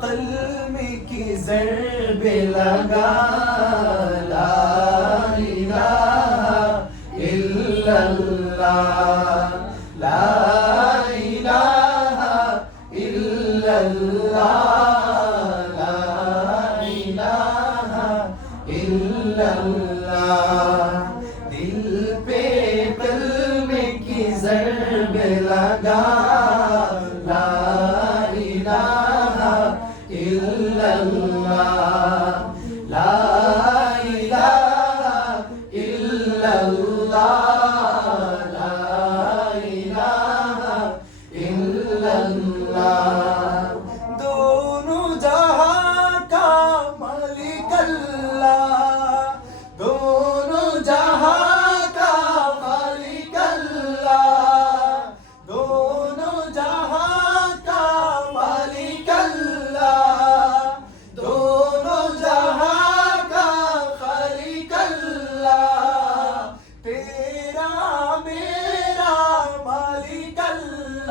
قلب کی ضرب لگا لا الہ الا اللہ لا الہ الا اللہ لا الہ الا دل پہ قلب کی ضرب لگا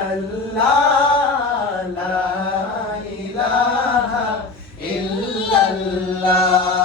اللّٰه لا, لا اله الا الله